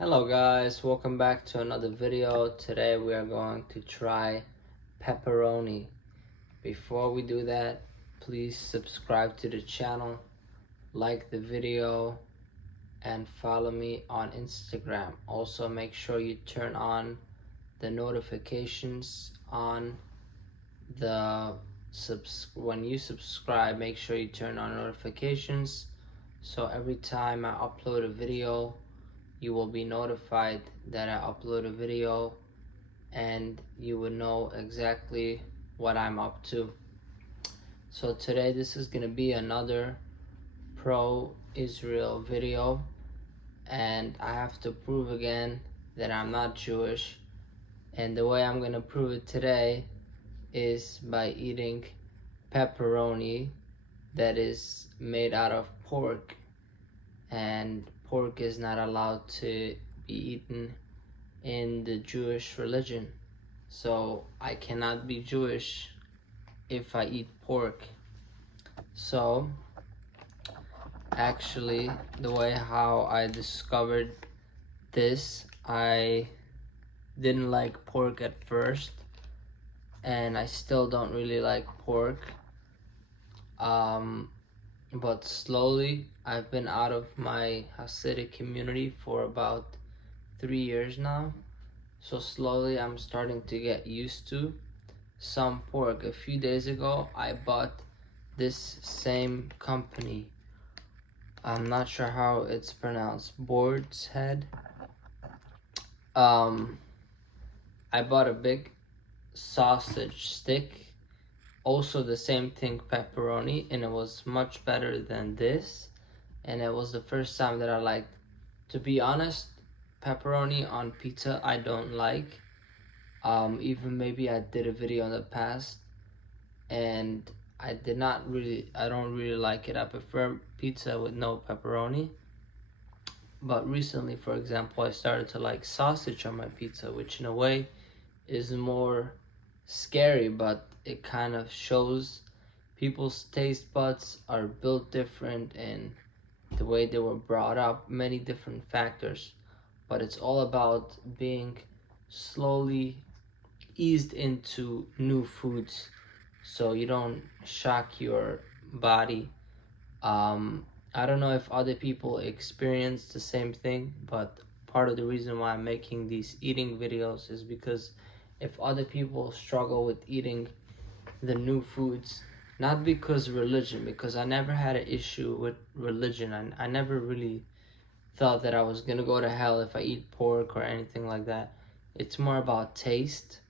Hello guys, welcome back to another video. Today we are going to try pepperoni. Before we do that, please subscribe to the channel, like the video, and follow me on Instagram. Also make sure you turn on the notifications on when you subscribe. Make sure you turn on notifications so every time I upload a video you will be notified that I upload a video and you will know exactly what I'm up to. So today this is gonna be another pro-Israel video, and I have to prove again that I'm not Jewish, and the way I'm gonna prove it today is by eating pepperoni that is made out of pork, and pork is not allowed to be eaten in the Jewish religion. So I cannot be Jewish if I eat pork. So actually the way how I discovered this, I didn't like pork at first, and I still don't really like pork. But slowly I've been out of my Hasidic community for about 3 years now. So slowly I'm starting to get used to some pork. A few days ago I bought this same company. I'm not sure how it's pronounced. Boar's Head. I bought a big sausage stick. Also the same thing, pepperoni, and it was much better than this. And it was the first time that I liked. To be honest, pepperoni on pizza I don't like. Even maybe I did a video in the past and I don't really like it. I prefer pizza with no pepperoni. But recently, for example, I started to like sausage on my pizza, which in a way is more scary, but it kind of shows people's taste buds are built different and the way they were brought up, many different factors. But it's all about being slowly eased into new foods so you don't shock your body. I don't know if other people experience the same thing, but part of the reason why I'm making these eating videos is because if other people struggle with eating the new foods, not because religion, because I never had an issue with religion. I never really thought that I was gonna go to hell if I eat pork or anything like that. It's more about taste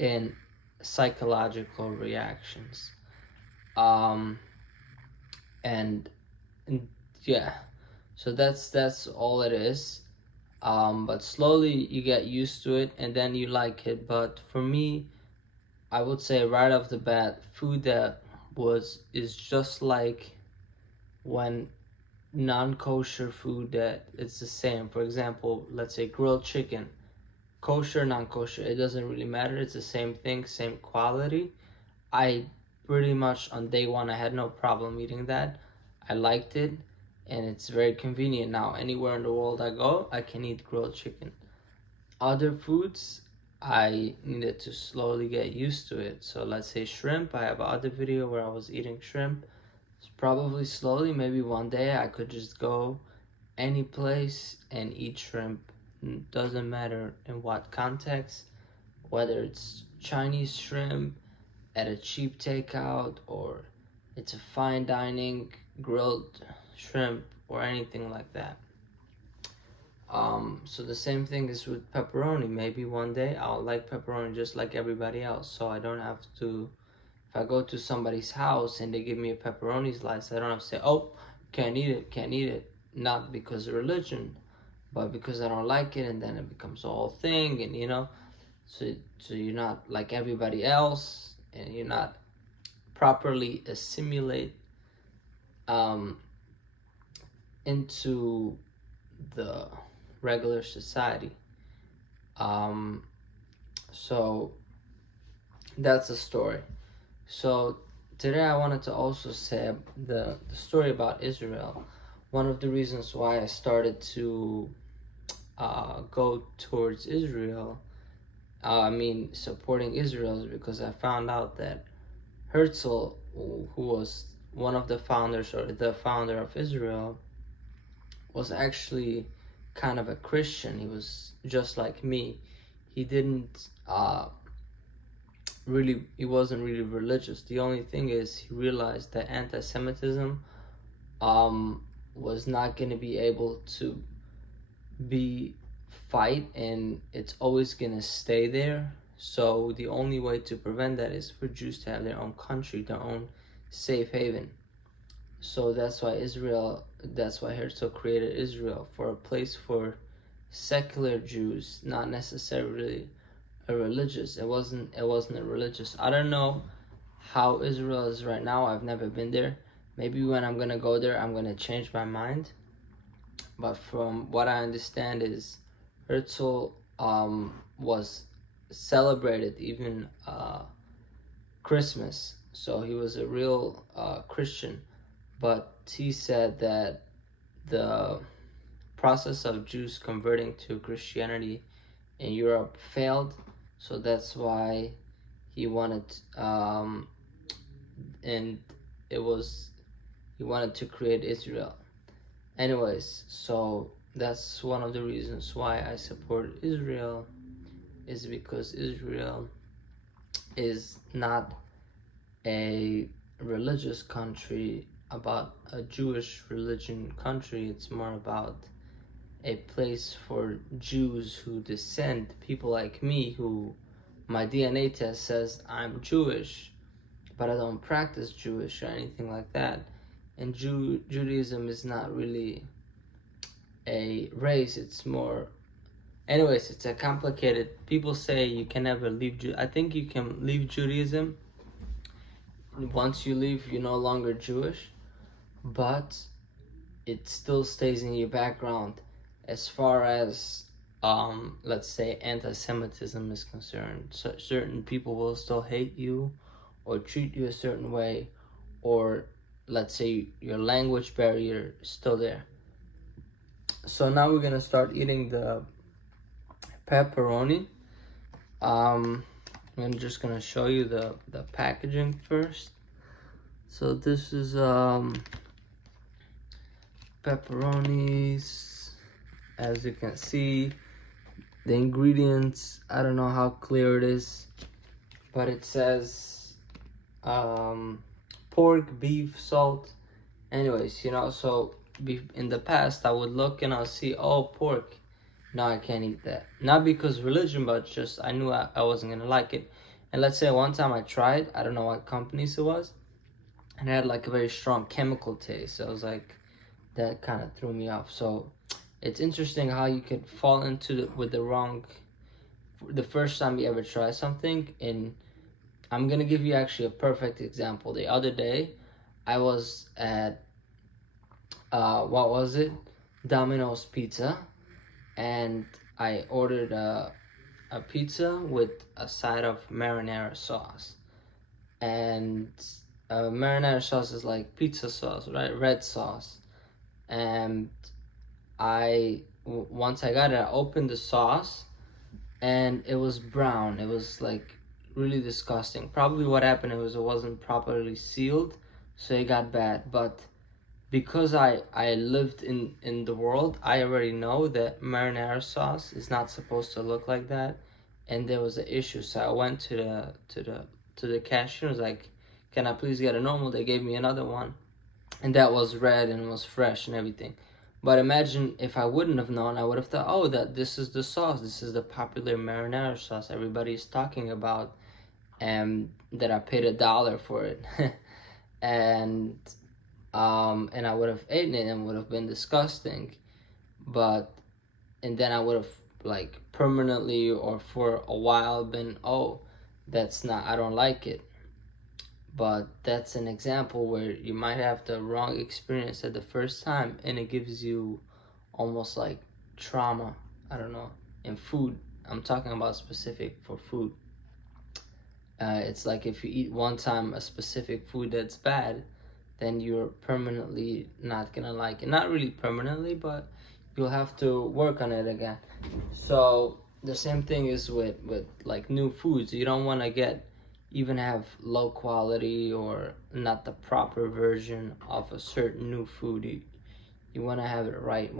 and psychological reactions. Um, and, and yeah, so that's all it is. But slowly you get used to it and then you like it. But for me, I would say right off the bat, food that is just like when non-kosher food that it's the same. For example, let's say grilled chicken, kosher, non-kosher, it doesn't really matter. It's the same thing, same quality. I pretty much on day one I had no problem eating that. I liked it, and it's very convenient now. Anywhere in the world I go, I can eat grilled chicken. Other foods, I needed to slowly get used to it. So let's say shrimp. I have another video where I was eating shrimp. It's probably slowly, maybe one day I could just go any place and eat shrimp. Doesn't matter in what context, whether it's Chinese shrimp at a cheap takeout or it's a fine dining grilled shrimp or anything like that. So the same thing is with pepperoni. Maybe one day I'll like pepperoni just like everybody else. So I don't have to, if I go to somebody's house and they give me a pepperoni slice, I don't have to say, oh, can't eat it, can't eat it. Not because of religion, but because I don't like it, and then it becomes a whole thing, and so you're not like everybody else, and you're not properly assimilate into the regular society. So that's the story. So today I wanted to also say the story about Israel. One of the reasons why I started to go towards Israel, supporting Israel, is because I found out that Herzl, who was one of the founders or the founder of Israel, was actually kind of a Christian. He was just like me. He didn't he wasn't really religious. The only thing is he realized that anti-Semitism was not going to be able to be fight, and it's always going to stay there. So the only way to prevent that is for Jews to have their own country, their own safe haven. So that's why Herzl created Israel, for a place for secular Jews, not necessarily a religious. It wasn't a religious. I don't know how Israel is right now. I've never been there. Maybe when I'm gonna go there, I'm gonna change my mind. But from what I understand is Herzl was celebrated even Christmas. So he was a real Christian. But he said that the process of Jews converting to Christianity in Europe failed, so that's why he wanted, and it was he wanted to create Israel. Anyways, so that's one of the reasons why I support Israel, is because Israel is not a religious country, about a Jewish religion country. It's more about a place for Jews who descend, people like me, who my DNA test says I'm Jewish, but I don't practice Jewish or anything like that. And Judaism is not really a race, it's more. Anyways, it's a complicated. People say you can never leave I think you can leave Judaism. Once you leave, you're no longer Jewish, but it still stays in your background as far as let's say anti-Semitism is concerned. So certain people will still hate you or treat you a certain way, or let's say your language barrier is still there. So now we're gonna start eating the pepperoni. I'm just gonna show you the packaging first. So this is pepperonis. As you can see, the ingredients, I don't know how clear it is, but it says pork, beef, salt. Anyways, so in the past I would look and I'll see, oh, pork. No, I can't eat that. Not because religion, but just I knew I wasn't gonna like it. And let's say one time I tried, I don't know what companies it was, and it had like a very strong chemical taste. So I was like, that kind of threw me off. So it's interesting how you could fall into with the wrong the first time you ever try something. And I'm gonna give you actually a perfect example. The other day I was at what was it, Domino's Pizza, and I ordered a pizza with a side of marinara sauce. And marinara sauce is like pizza sauce, right? Red sauce. And once I got it, I opened the sauce, and it was brown. It was like really disgusting. Probably what happened, it wasn't properly sealed, so it got bad. But because I lived in the world, I already know that marinara sauce is not supposed to look like that, and there was an issue. So I went to the cashier. I was like, "Can I please get a normal?" They gave me another one, and that was red and was fresh and everything. But imagine if I wouldn't have known, I would have thought, oh, that this is the sauce. This is the popular marinara sauce everybody's talking about, and that I paid $1 for it, and I would have eaten it and would have been disgusting. And then I would have like permanently or for a while been, oh, I don't like it. But that's an example where you might have the wrong experience at the first time, and it gives you almost like trauma. I don't know. In food, I'm talking about specific for food. It's like if you eat one time a specific food that's bad, then you're permanently not gonna like it. Not really permanently, but you'll have to work on it again. So the same thing is with like new foods. You don't want to even have low quality or not the proper version of a certain new food. You want to have it right